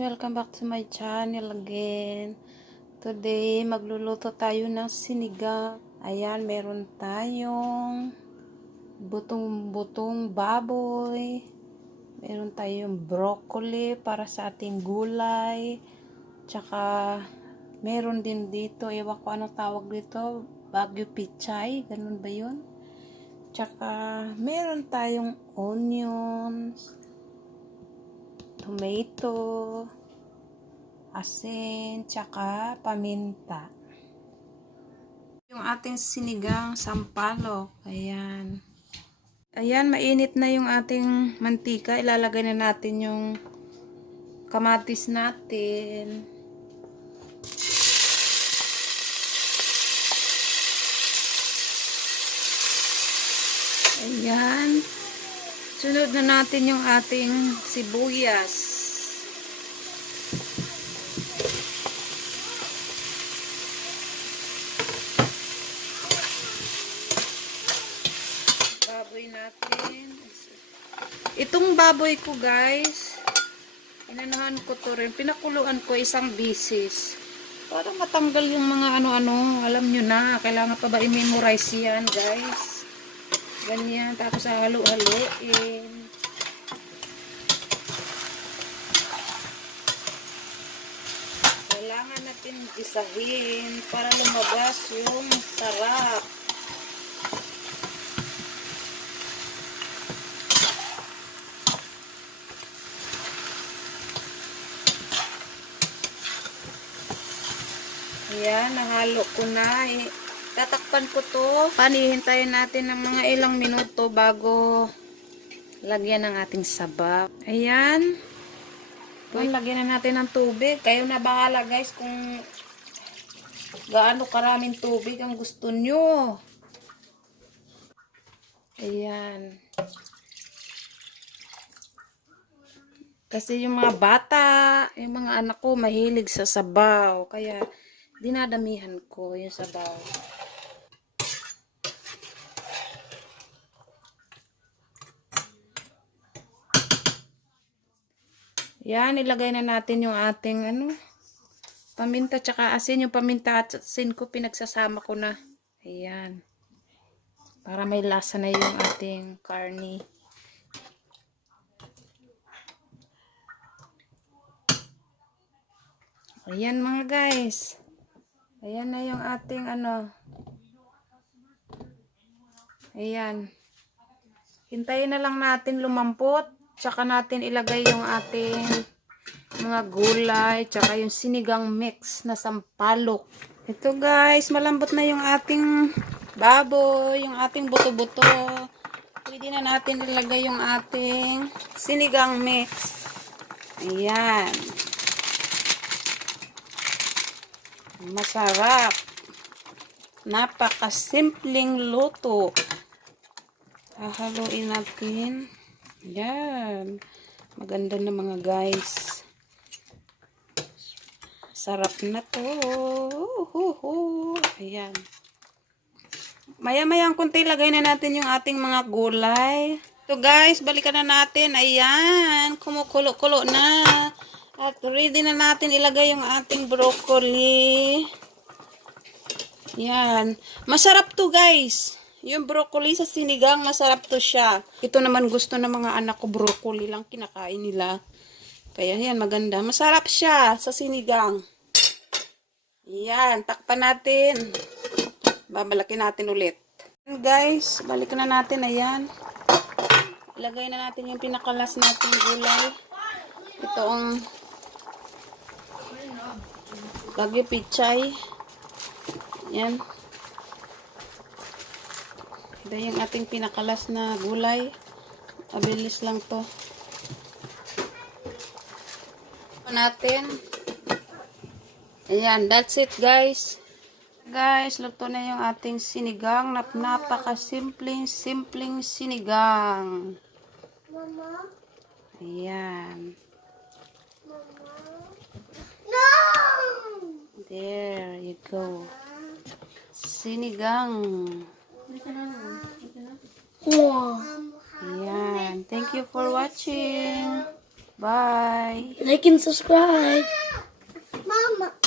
welcome back to my channel again. Today, magluluto tayo ng sinigang. Ayan, meron tayong butong-butong baboy. Meron tayong broccoli para sa ating gulay. Tsaka, meron din dito, ewan ko anong tawag dito, Baguio Pichay, ganun ba yun? Tsaka, meron tayong onions, tomato, asin, tsaka paminta. Yung ating sinigang sampalok. Ayan. Ayan, mainit na yung ating mantika. Ilalagay na natin yung kamatis natin. Ayan. Sunod na natin yung ating sibuyas. Baboy natin. Itong baboy ko guys, inanahan ko to rin. Pinakuluan ko isang bisis. Para matanggal yung mga ano-ano. Alam nyo na, kailangan pa ba i-memorize yan guys. Ganyan, tapos halo-haloin. Kailangan natin isahin para lumabas yung sarap. Ayan, nahalo ko na. Tatakpan ko to. Panihintayin natin ng mga ilang minuto bago lagyan ng ating sabaw. Ayan. Lagyan na natin ng tubig. Kayo na bahala guys kung gaano karaming tubig ang gusto nyo. Ayan. Kasi yung mga bata, yung mga anak ko mahilig sa sabaw. Kaya dinadamihan ko yung sabaw. Yan, ilagay na natin yung ating paminta tsaka asin. Yung paminta at asin ko pinagsasama ko na. Ayan. Para may lasa na yung ating karni. Ayan mga guys. Ayan na yung ating Ayan. Hintayin na lang natin lumampot. Tsaka natin ilagay yung ating mga gulay. Tsaka yung sinigang mix na sampalok. Ito guys, malambot na yung ating baboy. Yung ating buto-buto. Pwede na natin ilagay yung ating sinigang mix. Ayan. Masarap. Napakasimpleng luto. Hahaluin natin. Yan. Maganda na mga guys. Sarap na to. Ayan. Maya-maya kunti lagay na natin yung ating mga gulay. So guys, balikan na natin. Ayan. Kumukulo-kulo na. At ready na natin ilagay yung ating broccoli. Yan. Masarap to guys. Yung broccoli sa sinigang, masarap to siya. Ito naman gusto ng mga anak ko, broccoli lang kinakain nila. Kaya yan, maganda. Masarap siya sa sinigang. Yan, takpan natin. Babalakin natin ulit. And guys, balikan na natin. Ayan. Ilagay na natin yung pinakalas natin gulay. Ito ang Baguio Pichay. Yan. Ito yung ating pinakalas na gulay. Abilis lang to. Natin. Ayan, that's it guys. Guys, luto na yung ating sinigang. Napakasimpleng sinigang. Mama? Ayan. Mama? No! There you go. Sinigang. Wow. Ayan. Thank you for watching. Bye! Like and subscribe.